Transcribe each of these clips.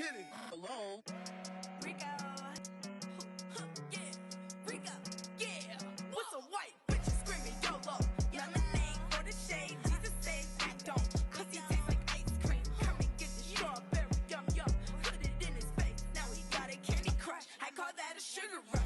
kidding. Hello. Rico. Yeah. Rico. Yeah. What's a white bitch screaming YOLO? Lemonade for the shade. Jesus says I don't. Cause he tastes like ice cream. Come and get the strawberry. Yum yum. Put it in his face. Now he got a Candy Crush. I call that a sugar rush.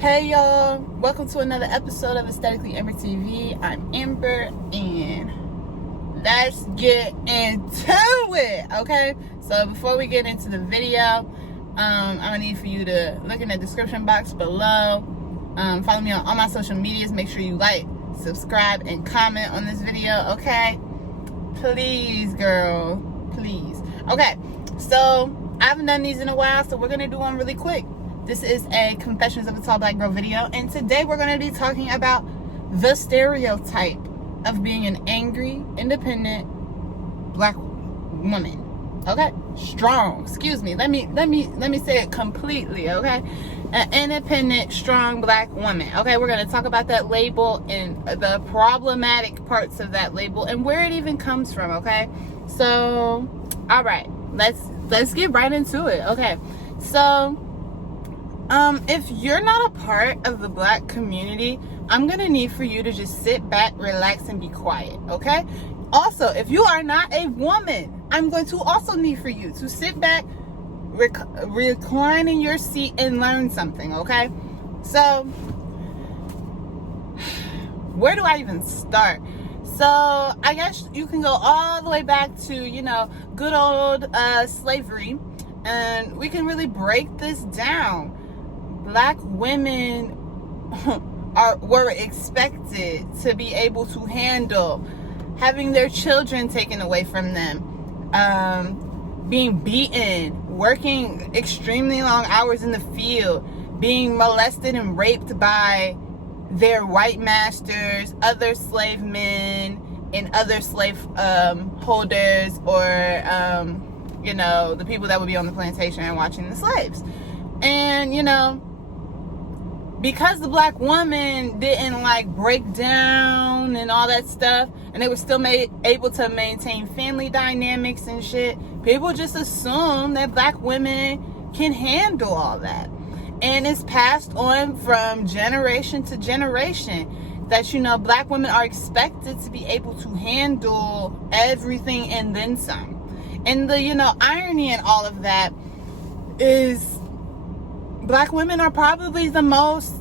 Hey y'all, welcome to another episode of Aestheticallyamber TV. I'm Amber and let's get into it, okay? So before we get into the video, I'm gonna need for you to look in the description box below. Follow me on all my social medias. Make sure you like, subscribe, and comment on this video, okay? Please, girl, please. Okay, so I haven't done these in a while, so we're gonna do one really quick. This is a Confessions of a Tall Black Girl video, and today we're going to be talking about the stereotype of being an angry, independent black woman. Okay, strong. Excuse me. Let me say it completely. Okay, an independent, strong black woman. Okay, we're going to talk about that label and the problematic parts of that label and where it even comes from. Okay, so all right, let's get right into it. Okay, so. If you're not a part of the black community, I'm gonna need for you to just sit back, relax, and be quiet, okay? Also, if you are not a woman, I'm going to also need for you to sit back, recline in your seat, and learn something, okay? So, where do I even start? So, I guess you can go all the way back to, good old slavery, and we can really break this down. Black women were expected to be able to handle having their children taken away from them, being beaten, working extremely long hours in the field, being molested and raped by their white masters, other slave men, and other slave holders, or the people that would be on the plantation and watching the slaves. And because the black woman didn't break down and all that stuff, and they were still able to maintain family dynamics and shit, people just assume that black women can handle all that. And it's passed on from generation to generation that, black women are expected to be able to handle everything and then some. And the, irony in all of that is black women are probably the most,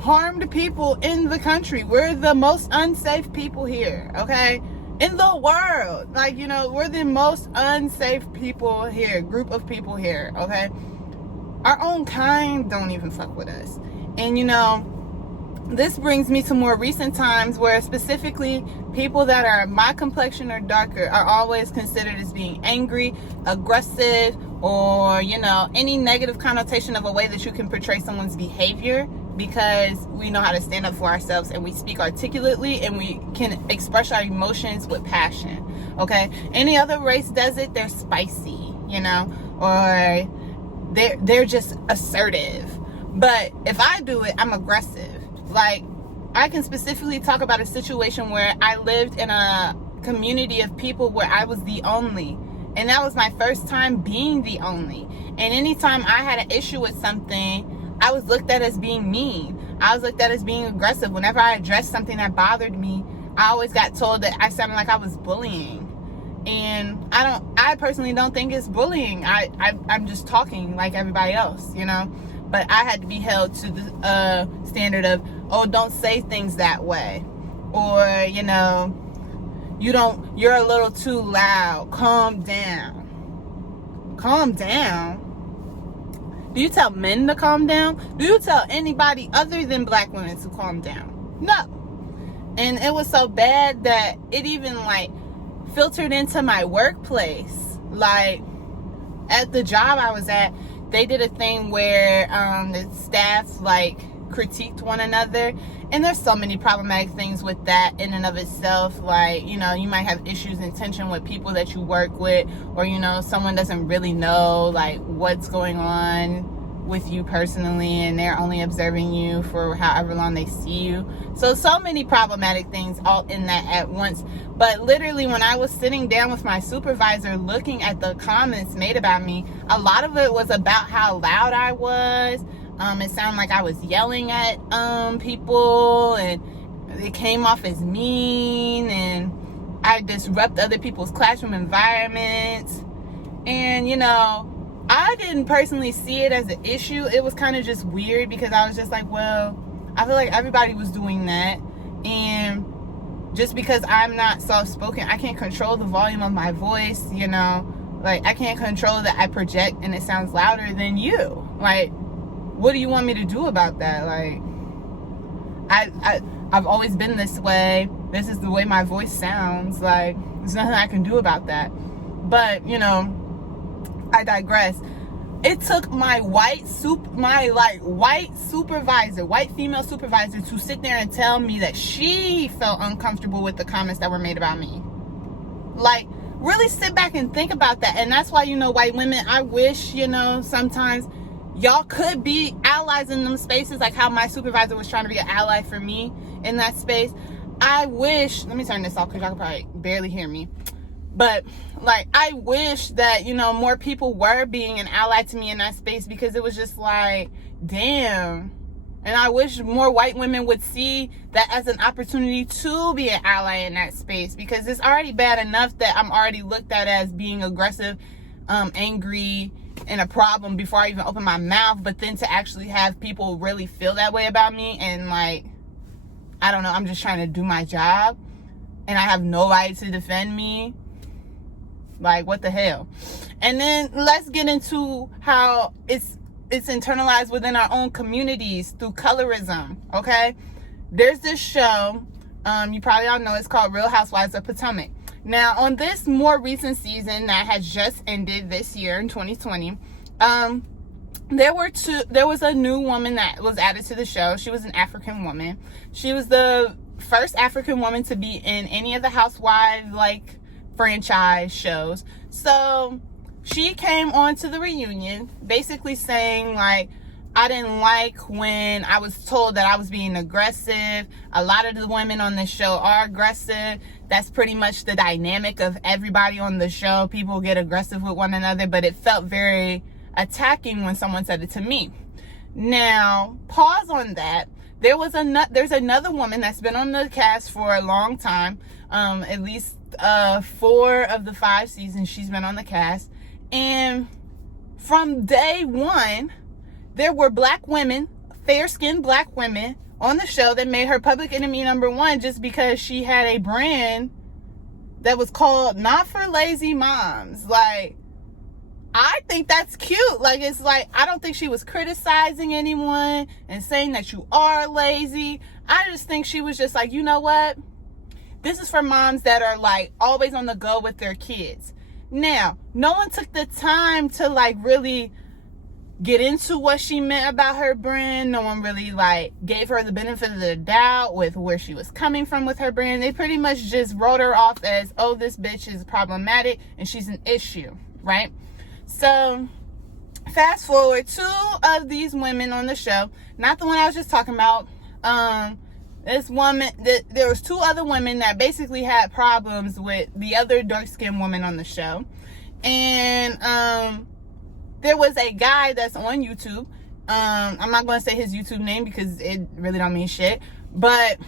harmed people in the country. We're the most unsafe people here, okay? In the world. We're the most unsafe people here, group of people here, okay? Our own kind don't even fuck with us. And, this brings me to more recent times where specifically people that are my complexion or darker are always considered as being angry, aggressive, or, any negative connotation of a way that you can portray someone's behavior, because we know how to stand up for ourselves and we speak articulately and we can express our emotions with passion, okay? Any other race does it, they're spicy, or they're just assertive. But if I do it, I'm aggressive. I can specifically talk about a situation where I lived in a community of people where I was the only. And that was my first time being the only. And anytime I had an issue with something, I was looked at as being mean. I was looked at as being aggressive. Whenever I addressed something that bothered me, I always got told that I sounded like I was bullying. And I personally don't think it's bullying. I'm just talking like everybody else, But I had to be held to the standard of, don't say things that way. Or, you're a little too loud. Calm down. Calm down? Do you tell men to calm down? Do you tell anybody other than black women to calm down? No. And it was so bad that it even filtered into my workplace. At the job I was at, they did a thing where the staff critiqued one another, and there's so many problematic things with that in and of itself. You might have issues and tension with people that you work with, or someone doesn't really know what's going on with you personally, and they're only observing you for however long they see you. So many problematic things all in that at once. But literally, when I was sitting down with my supervisor looking at the comments made about me, a lot of it was about how loud I was. It sounded like I was yelling at people, and it came off as mean, and I disrupt other people's classroom environments. And, you know, I didn't personally see it as an issue. It was kind of just weird because I was just like, well, I feel like everybody was doing that. And just because I'm not soft-spoken, I can't control the volume of my voice, you know. Like, I can't control that I project and it sounds louder than you. Like, what do you want me to do about that? Like, I've always been this way. This is the way my voice sounds. Like, there's nothing I can do about that. But, you know, I digress. It took my white female supervisor to sit there and tell me that she felt uncomfortable with the comments that were made about me. Like, really sit back and think about that. And that's why, you know, white women, I wish, you know, sometimes y'all could be allies in them spaces, like how my supervisor was trying to be an ally for me in that space. I wish, let me turn this off because y'all can probably barely hear me. But, like, I wish that, you know, more people were being an ally to me in that space, because it was just like, damn. And I wish more white women would see that as an opportunity to be an ally in that space, because it's already bad enough that I'm already looked at as being aggressive, angry, and a problem before I even open my mouth. But then to actually have people really feel that way about me, and, like, I don't know, I'm just trying to do my job and I have nobody to defend me. Like, what the hell? And then let's get into how it's internalized within our own communities through colorism, okay? There's this show, you probably all know, it's called Real Housewives of Potomac. Now, on this more recent season that has just ended this year in 2020, there was a new woman that was added to the show. She was an African woman. She was the first African woman to be in any of the Housewives, like, franchise shows. So she came on to the reunion basically saying, like, I didn't like when I was told that I was being aggressive. A lot of the women on the show are aggressive. That's pretty much the dynamic of everybody on the show. People get aggressive with one another, but it felt very attacking when someone said it to me. Now, pause on that. There's another woman that's been on the cast for a long time, at least 4 of the 5 seasons she's been on the cast, and from day one there were black women, fair-skinned black women on the show that made her public enemy number 1 just because she had a brand that was called Not For Lazy Moms. Like, I think that's cute. Like, it's like, I don't think she was criticizing anyone and saying that you are lazy. I just think she was just like, you know what? This is for moms that are, like, always on the go with their kids. Now, no one took the time to, like, really get into what she meant about her brand. No one really, like, gave her the benefit of the doubt with where she was coming from with her brand. They pretty much just wrote her off as, oh, this bitch is problematic and she's an issue, right? So, fast forward, 2 of these women on the show, not the one I was just talking about, this woman, there was 2 other women that basically had problems with the other dark-skinned woman on the show. And there was a guy that's on YouTube. I'm not going to say his YouTube name because it really don't mean shit. But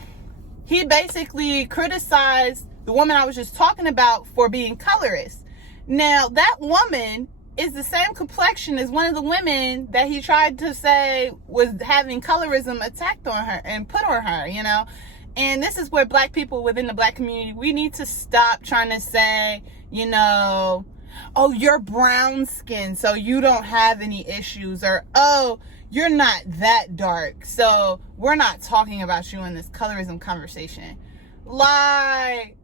he basically criticized the woman I was just talking about for being colorist. Now, that woman is the same complexion as one of the women that he tried to say was having colorism attacked on her and put on her, you know. And this is where black people within the black community, we need to stop trying to say, you know, oh, you're brown skin, so you don't have any issues, or, oh, you're not that dark, so we're not talking about you in this colorism conversation. Like,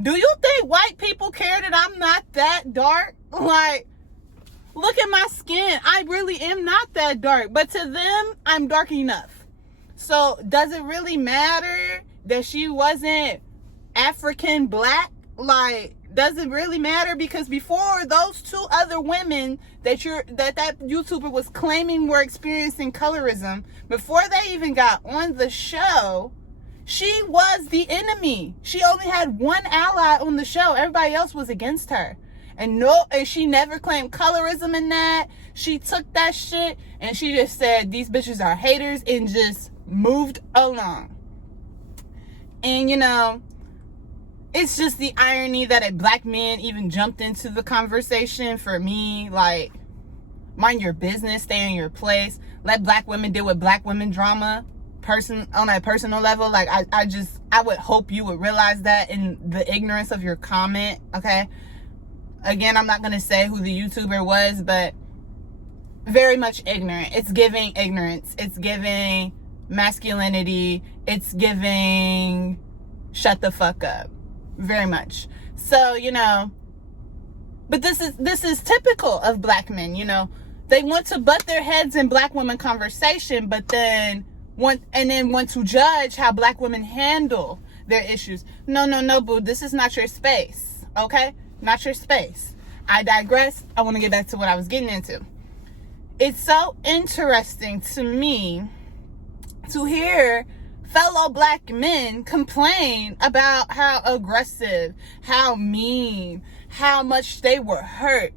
do you think white people care that I'm not that dark? Like, look at my skin. I really am not that dark. But to them, I'm dark enough. So, does it really matter that she wasn't African black? Like, does it really matter? Because before those two other women that YouTuber was claiming were experiencing colorism, before they even got on the show, she was the enemy. She only had one ally on the show. Everybody else was against her. And she never claimed colorism in that. She took that shit and she just said, these bitches are haters, and just moved along. And you know, it's just the irony that a black man even jumped into the conversation. For me, like, mind your business, stay in your place. Let black women deal with black women drama on a personal level. Like, I would hope you would realize that in the ignorance of your comment, okay? Again, I'm not going to say who the YouTuber was, but very much ignorant. It's giving ignorance. It's giving masculinity. It's giving shut the fuck up. Very much. So, you know, but this is typical of black men, you know. They want to butt their heads in black women conversation, but then want to judge how black women handle their issues. No, boo. This is not your space. Okay? Not your space. I digress. I want to get back to what I was getting into. It's so interesting to me to hear fellow black men complain about how aggressive, how mean, how much they were hurt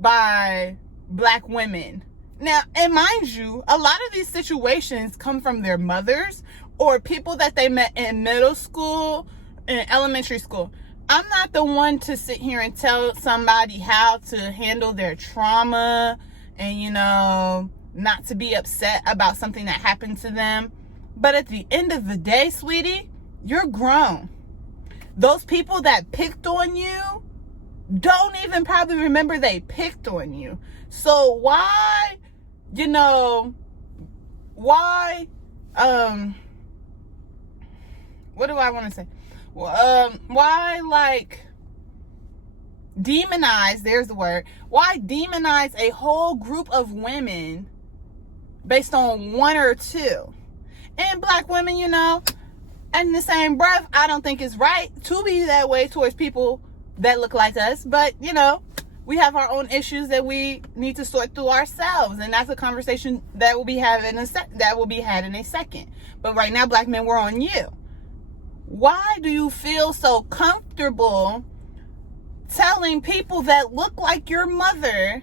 by black women. Now, and mind you, a lot of these situations come from their mothers or people that they met in middle school and elementary school. I'm not the one to sit here and tell somebody how to handle their trauma and, you know, not to be upset about something that happened to them. But at the end of the day, sweetie, you're grown. Those people that picked on you don't even probably remember they picked on you. So why, you know, what do I want to say? Why, like, demonize, there's the word, why demonize a whole group of women based on one or two? And black women, you know, in the same breath, I don't think it's right to be that way towards people that look like us. But, you know, we have our own issues that we need to sort through ourselves. And that's a conversation that will be had in a second. But right now, black men, we're on you. Why do you feel so comfortable telling people that look like your mother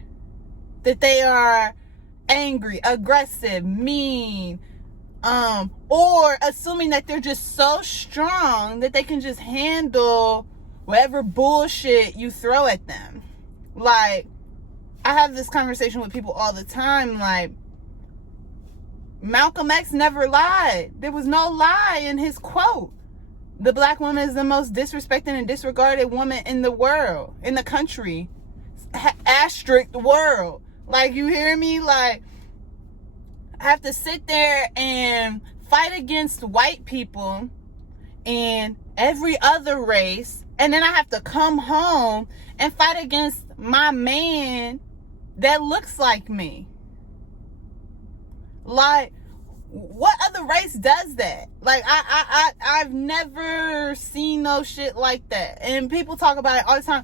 that they are angry, aggressive, mean, or assuming that they're just so strong that they can just handle whatever bullshit you throw at them? Like, I have this conversation with people all the time, like, Malcolm X never lied. There was no lie in his quote. The black woman is the most disrespected and disregarded woman in the world, in the country. Asterisk world. Like, you hear me? Like, I have to sit there and fight against white people and every other race, and then I have to come home and fight against my man that looks like me. Like, what other race does that? Like, I've never seen no shit like that. And people talk about it all the time.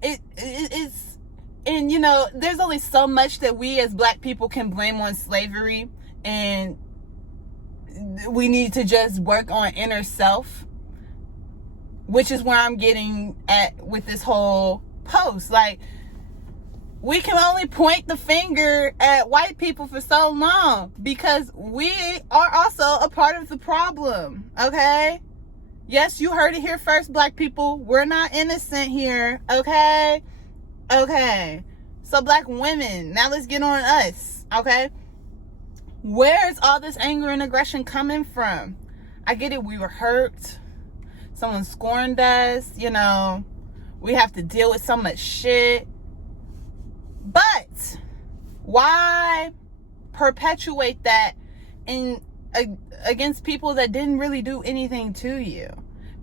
It's, and you know, there's only so much that we as black people can blame on slavery, and we need to just work on inner self, which is where I'm getting at with this whole post. Like, we can only point the finger at white people for so long because we are also a part of the problem, okay? Yes, you heard it here first, black people. We're not innocent here, okay? Okay. So, black women, now let's get on us, okay? Where's all this anger and aggression coming from? I get it, we were hurt. Someone scorned us, you know. We have to deal with so much shit. But why perpetuate that against people that didn't really do anything to you?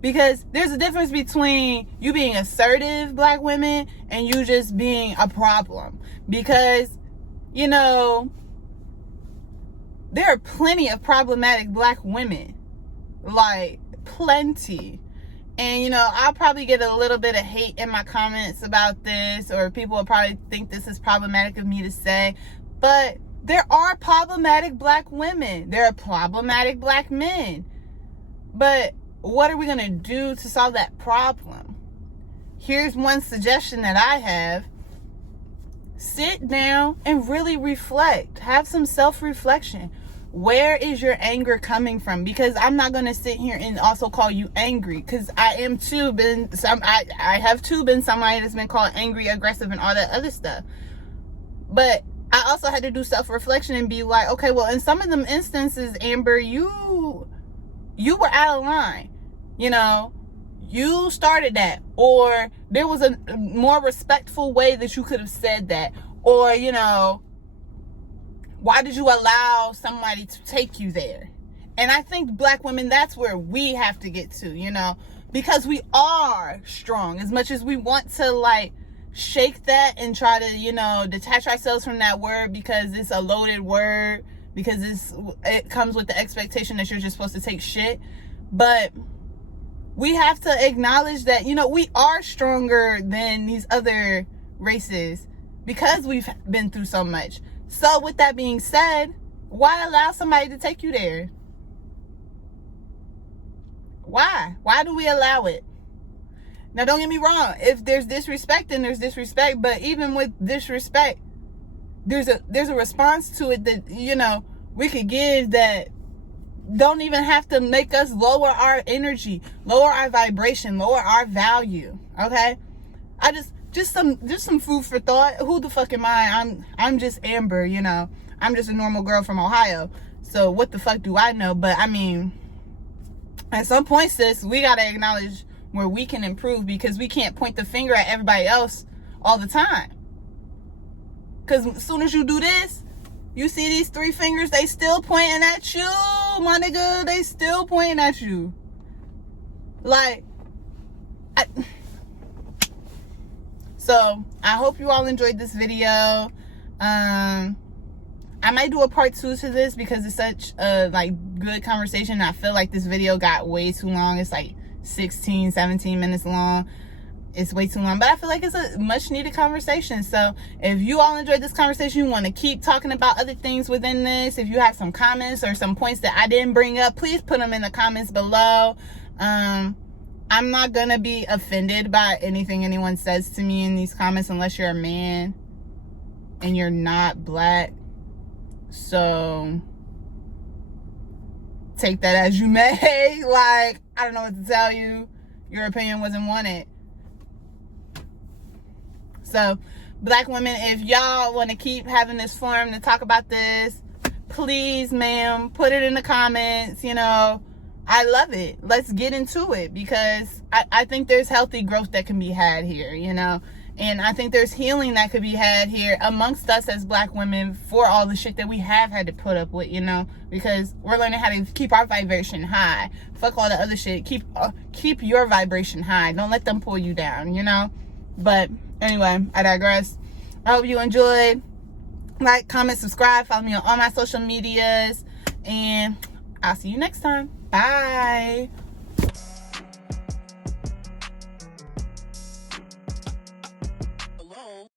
Because there's a difference between you being assertive, black women, and you just being a problem. Because, you know, there are plenty of problematic black women. Like, plenty. And, you know, I'll probably get a little bit of hate in my comments about this, or people will probably think this is problematic of me to say, but there are problematic black women. There are problematic black men. But what are we going to do to solve that problem? Here's one suggestion that I have. Sit down and really reflect. Have some self-reflection. Where is your anger coming from? Because I'm not going to sit here and also call you angry, because I am too I have too been somebody that's been called angry, aggressive, and all that other stuff. But I also had to do self-reflection and be like, okay, well, in some of them instances, Amber, you were out of line. You know, you started that, or there was a more respectful way that you could have said that, or, you know, why did you allow somebody to take you there? And I think black women, that's where we have to get to, you know, because we are strong. As much as we want to, like, shake that and try to, you know, detach ourselves from that word because it's a loaded word, because it comes with the expectation that you're just supposed to take shit. But we have to acknowledge that, you know, we are stronger than these other races because we've been through so much. So with that being said, why allow somebody to take you there? Why? Why do we allow it? Now, don't get me wrong. If there's disrespect, then there's disrespect. But even with disrespect, there's a response to it that, you know, we could give that don't even have to make us lower our energy, lower our vibration, lower our value. Okay? Just some food for thought. Who the fuck am I? I'm just Amber, you know. I'm just a normal girl from Ohio. So what the fuck do I know? But I mean, at some point, sis, we gotta acknowledge where we can improve, because we can't point the finger at everybody else all the time. Because as soon as you do this, you see these three fingers, they still pointing at you, my nigga. They still pointing at you. Like, so I hope you all enjoyed this video. I might do a part 2 to this because it's such a like good conversation. I feel like this video got way too long. It's like 16, 17 minutes long. It's way too long, but I feel like it's a much needed conversation. So if you all enjoyed this conversation, you want to keep talking about other things within this, if you have some comments or some points that I didn't bring up, please put them in the comments below. I'm not gonna be offended by anything anyone says to me in these comments unless you're a man and you're not black. So take that as you may. Like, I don't know what to tell you. Your opinion wasn't wanted. So, black women, if y'all want to keep having this forum to talk about this, please, ma'am, put it in the comments. You know, I love it. Let's get into it, because I think there's healthy growth that can be had here, you know. And I think there's healing that could be had here amongst us as black women for all the shit that we have had to put up with, you know, because we're learning how to keep our vibration high. Fuck all the other shit. Keep your vibration high. Don't let them pull you down, you know. But anyway, I digress. I hope you enjoyed. Like, comment, subscribe, follow me on all my social medias, and I'll see you next time. Bye.